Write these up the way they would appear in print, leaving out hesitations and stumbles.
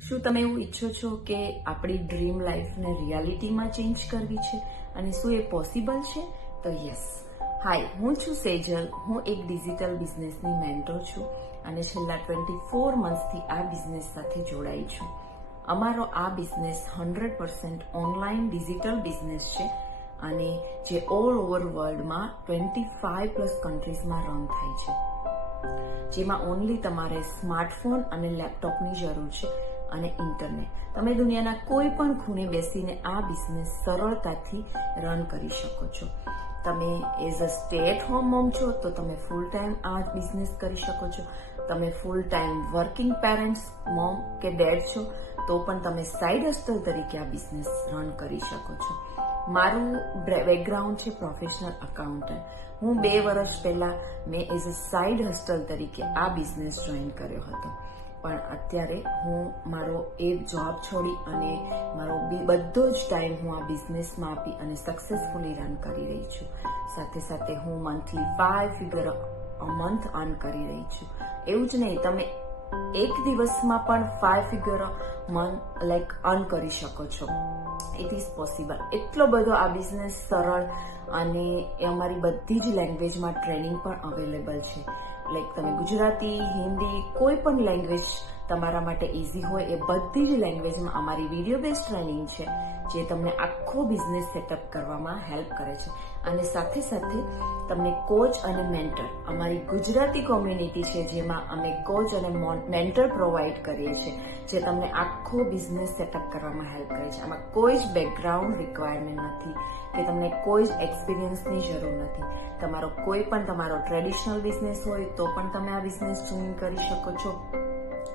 શું તમે એવું ઈચ્છો છો કે આપણી ડ્રીમ લાઈફને રિયાલિટીમાં ચેન્જ કરવી છે અને શું એ પોસિબલ છે? તો યસ. હાય, હું છું સેજલ. હું એક ડિજિટલ બિઝનેસની મેન્ટર છું અને છેલ્લા 24 મંથ્સથી આ બિઝનેસ સાથે જોડાઈ છું. અમારો આ બિઝનેસ 100% ઓનલાઈન ડિજિટલ બિઝનેસ છે અને જે ઓલ ઓવર વર્લ્ડમાં 25+ કન્ટ્રીઝમાં રન થાય છે, જેમાં ઓનલી તમારે સ્માર્ટફોન અને લેપટોપની જરૂર છે અને ઇન્ટરનેટ. તમે દુનિયાના કોઈ પણ ખૂણે બેસીને આ બિઝનેસ સરળતાથી રન કરી શકો છો. તમે as a stay at home mom છો તો તમે ફૂલ ટાઈમ આ બિઝનેસ કરી શકો છો. તમે full time working parents, mom કે ડેડ છો તો પણ તમે સાઇડ હસ્ટલ તરીકે આ બિઝનેસ રન કરી શકો છો. મારું બેકગ્રાઉન્ડ છે પ્રોફેશનલ અકાઉન્ટન્ટ. હું 2 વર્ષ પહેલા મેં એઝ અ સાઇડ હસ્ટલ તરીકે આ બિઝનેસ જોઈન કર્યો હતો, પણ અત્યારે હું મારો એ જોબ છોડી અને મારો બધો જ ટાઈમ હું આ બિઝનેસમાં આપી અને સક્સેસફુલી રન કરી રહી છું. સાથે સાથે હું monthly 5 figure a month earn કરી રહી છું. એવું જ નહીં, તમે એક દિવસમાં પણ 5 ફિગર મંથ અર્ન કરી શકો છો. It is possible. એટલો બધો આ બિઝનેસ સરળ અને અમારી બધી જ લેંગ્વેજમાં ટ્રેનિંગ પણ અવેલેબલ છે. તમે ગુજરાતી, હિન્દી, કોઈ પણ લેંગ્વેજ તમારા માટે ઇઝી હોય એ બધી જ લેંગ્વેજમાં અમારી વિડીયો બેઝ ટ્રેનિંગ છે, જે તમને આખો બિઝનેસ સેટઅપ કરવામાં હેલ્પ કરે છે. અને સાથે સાથે તમને કોચ અને મેન્ટર, અમારી ગુજરાતી કોમ્યુનિટી છે જેમાં અમે કોચ અને મેન્ટર પ્રોવાઈડ કરીએ છીએ, જે તમને આખો બિઝનેસ સેટઅપ કરવામાં હેલ્પ કરે છે. આમાં કોઈ જ બેકગ્રાઉન્ડ રિક્વાયરમેન્ટ નથી કે તમને કોઈ જ એક્સપિરિયન્સની જરૂર નથી. તમારો ટ્રેડિશનલ બિઝનેસ હોય તો પણ તમે આ બિઝનેસ જોઈન કરી શકો છો.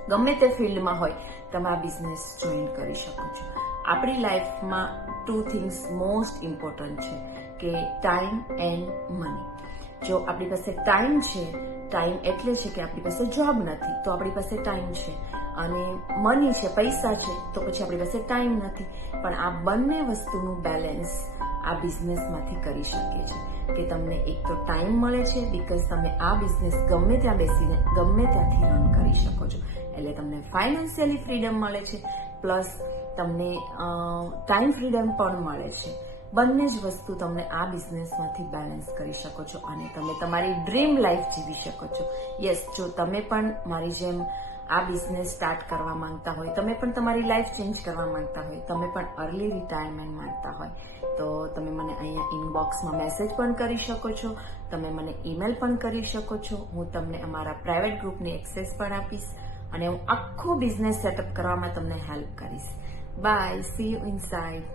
ગમે તે ફિલ્ડમાં હોય તમે આ બિઝનેસ જોઈન કરી શકો છો. આપણી લાઈફમાં 2 થિંગ્સ મોસ્ટ ઇમ્પોર્ટન્ટ છે કે ટાઈમ એન્ડ મની. જો આપણી પાસે ટાઈમ છે, ટાઈમ એટલે છે કે આપણી પાસે જોબ નથી તો આપણી પાસે ટાઈમ છે, અને મની છે, પૈસા છે, તો પછી આપણી પાસે ટાઈમ નથી. પણ આ બંને વસ્તુનું બેલેન્સ આ બિઝનેસમાંથી કરી શકીએ છીએ કે તમને એક તો ટાઈમ મળે છે બીકોઝ તમે આ બિઝનેસ ગમે ત્યાં બેસીને ગમે ત્યાંથી રન કરી શકો છો. એટલે તમને ફાઇનાન્શિયલી ફ્રીડમ મળે છે, પ્લસ તમને ટાઈમ ફ્રીડમ પણ મળે છે. બંને જ વસ્તુ તમને આ બિઝનેસમાંથી બેલેન્સ કરી શકો છો અને તમે તમારી ડ્રીમ લાઈફ જીવી શકો છો. યસ, જો તમે પણ મારી જેમ આ બિઝનેસ સ્ટાર્ટ કરવા માંગતા હોય, તમે પણ તમારી લાઈફ ચેન્જ કરવા માંગતા હોય, તમે પણ અર્લી રિટાયરમેન્ટ માંગતા હોય, તો તમે મને અહીંયા ઇનબોક્સમાં મેસેજ પણ કરી શકો છો. તમે મને ઈમેલ પણ કરી શકો છો. હું તમને અમારા પ્રાઇવેટ ગ્રુપની એક્સેસ પણ આપીશ અને હું આખો બિઝનેસ સેટઅપ કરવામાં તમને હેલ્પ કરીશ. Bye, see you inside.